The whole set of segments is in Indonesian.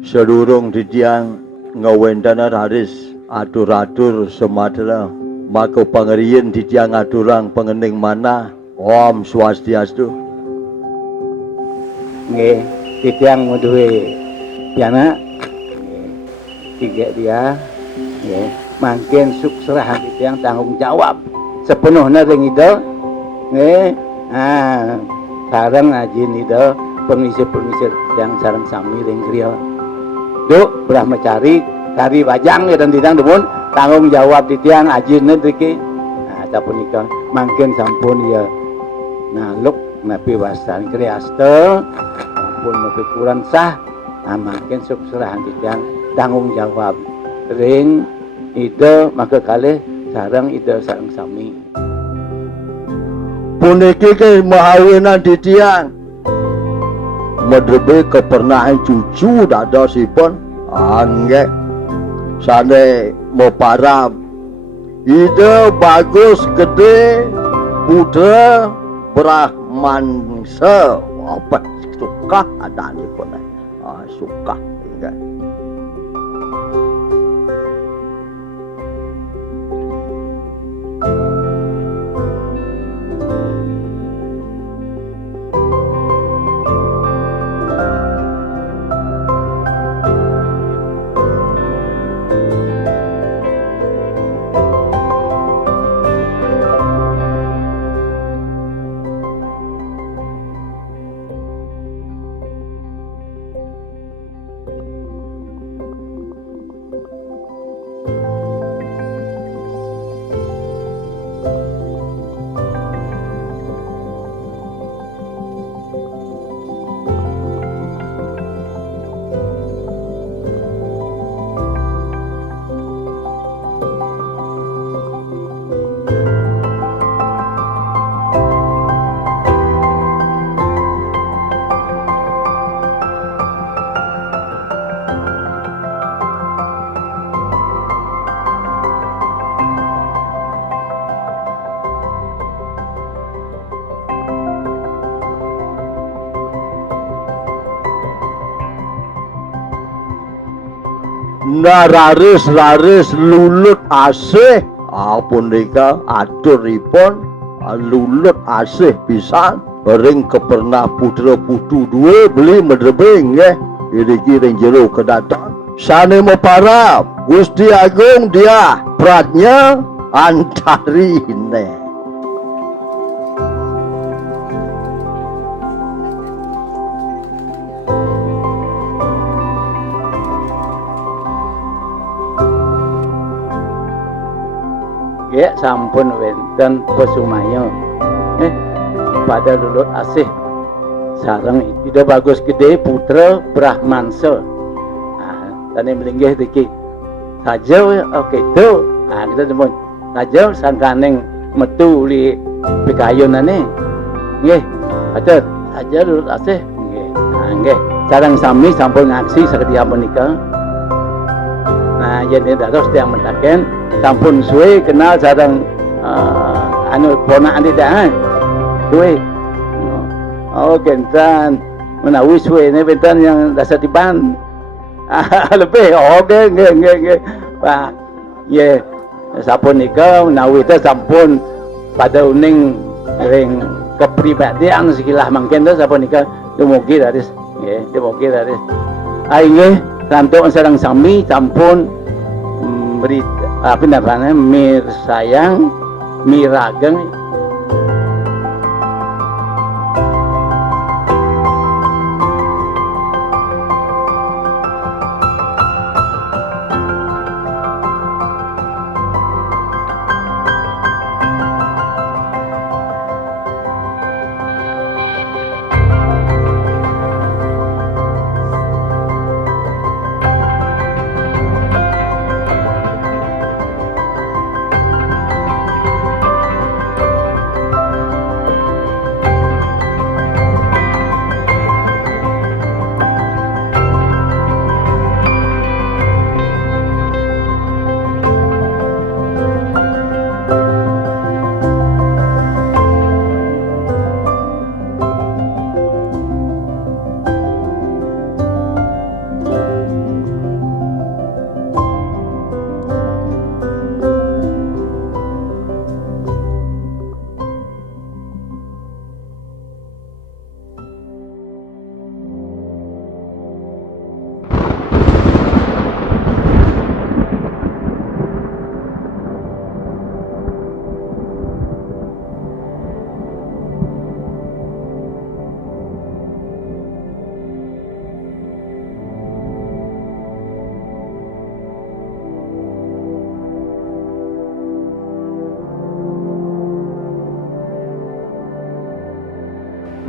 Sedurung ditiang ngawendana haris atur-atur semadala maka pangerian ditiang aturang pengening mana Om Swastiastu. Nggih, titiang muduhe piana tiga dia nggih, mangkin sukserahan titiang tanggung jawab sepenuhnya ring itu nggih. Sareng ajin itu pengisi-pengisi yang sareng sami ring griya. Duk Brahmacari kari wajang ya dan titiang demun tanggung jawab titiang ajinna driki. Sapunika mangkin sampun ya naluk napi wastan kriasta ampun napi kurang sah mangkin sukserahan titiang tanggung jawab ring ide maka kalih sareng ide sareng sami. Puniki ke mahawinan ditiang medrebe kepernahan cucu dadosipun angge sane mau parab ide bagus gede putra Brahmansa apa suka adani pun suka enggak. Raris lulut asih punika aturipun lulut asih pisan ring kepernah putra putu duwe beli medrebe nggih iriki ring jero kedaton sane meparap Gusti Agung dia pratnya antarine. Ya sampun wenten pesumaya pada lulut asih sareng ide bagus gede putra Brahmansa. Tadi melinggih dikit saja oke itu kita demun saja sangkaneng metu li pikayunane nggih atur saja lulut asih nggih. Nggih sareng sami sampun ngaksi sakedya punika. Jadi dados tiang mentaken sampun suwe kenal sareng ponakan tidak suwe kencan menawi suwe ini bentan yang dasar tiban lebih oke nggih Pak ye sampun nika menawi itu sampun pada uning ring kepribadian sekilah mangken itu sampun nika dumugi daris nggih dumugi daris nggih santuk sareng sami sampun beri apa namanya mir sayang mirageng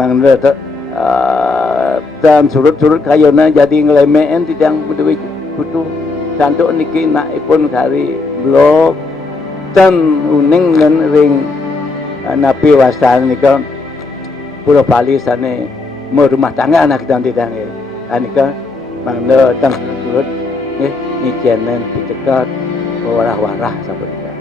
mangda dan surut-surut kayona jadi ngelemean tidak duwe butuh cantuk niki nakipun kari blok dan uning dan ring napi wasan nika pulau Bali sana merumah tangga anak dan tidak anika mangda tang surut nyicianan picekat warah-warah sabenerna.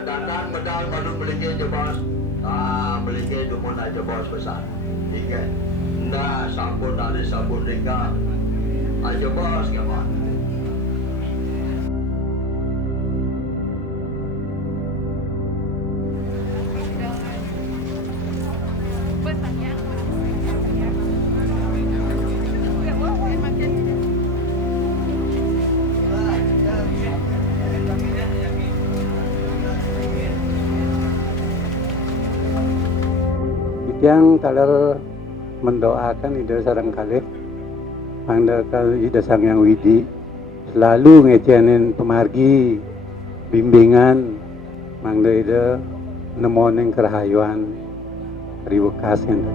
Datang medal baru beli je bos. Beli ke dumun aja bos besar. Ingat. Nah, sabun dari sabun ringan. Aja bos kawan. Yang talar mendoakan ida sarang kalih mangda kal ida sang yang widi selalu ngecenin pemargi bimbingan mangda ida nemoning kerahayuan riwekas ente.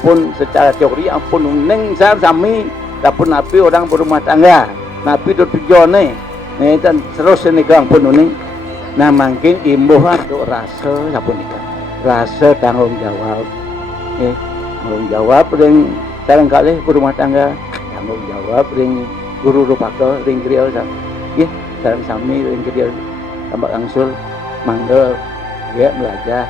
ampun secara teori ampun neng sami dapun napi orang berumah tangga napi do tujuane dan terus nika ampun neng nah mungkin imbuhan do rasa sapun nika rasa tanggung jawab tanggung jawab ring sareng kalih berumah tangga tanggung jawab ring guru rupaka ring kriya nggih sareng sami ring kriya tambah angsul mangga ya belajar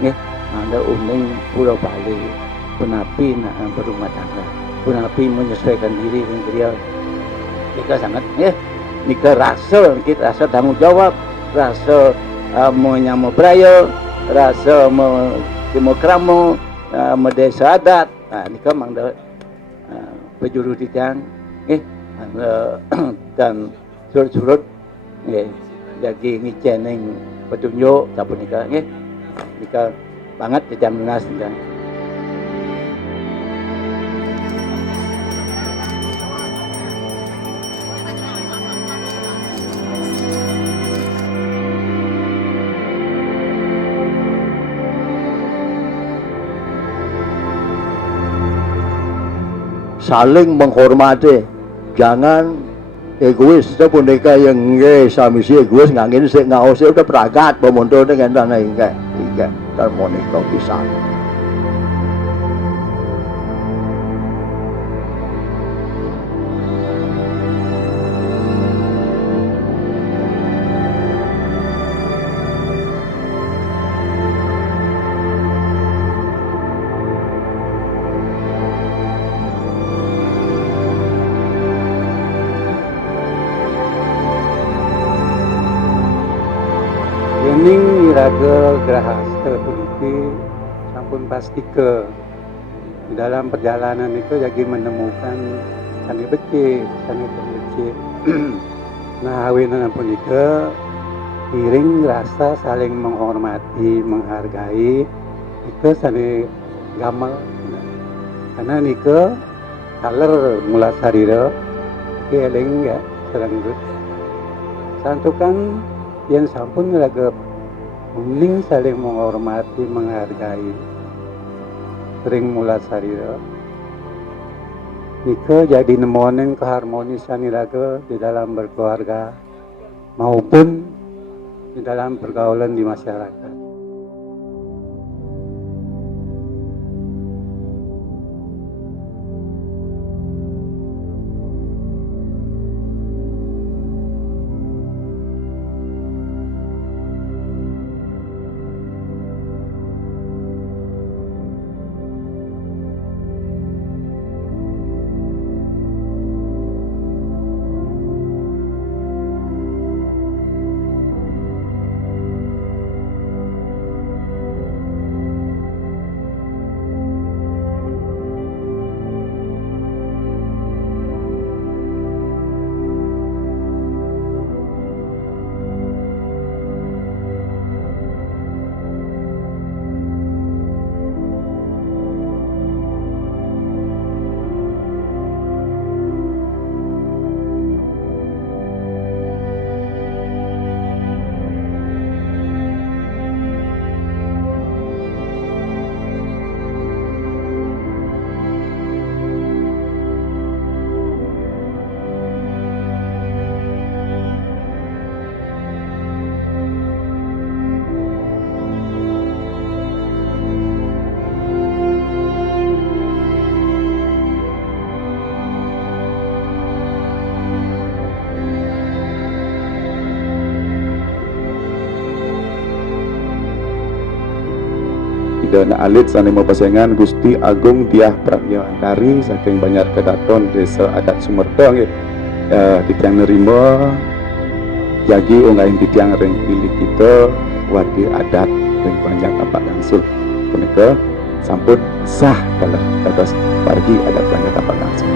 nggih mangga uning pulau Bali penapi berumah tangga penapi menyesuaikan diri dengan beliau nika sangat nika rasa kita rasa tanggung jawab rasa menyamu beraya rasa demokramo medesa adat nika mangga pejuru titiang dan surut-surut jadi ngiceneng petunjuk sapun nika nika banget titiang lunas nika. Saling menghormati, jangan egois. Itu pun mereka yang sami si egois ngangin si ngau si udah peragat pemontor dengan dana hingga harmoni kisah. Ini raga grahasta puniki sampun pasti ke dalam perjalanan itu jadi menemukan sani becik, sani becik. Nah, awinan punika iring rasa saling menghormati, menghargai itu sani gamal. Karena nika kaler mula sarira keling ya seranggut. Santukan yang sampun raga uning saling menghormati, menghargai sering mula sarira nika jadi nemonen keharmonisan raga di dalam berkeluarga maupun di dalam pergaulan di masyarakat. Dana alit sanema pasengan Gusti Agung Diah Pramya Antari saking Banjar Kedaton Desa Adat Sumerto nggih titiang nerima jagi unggaing titiang ring pilih kita wadi adat ring Banjar Tapak Langsul punika sampun sah kalau dados pargi adat Banjar Tapak Langsul.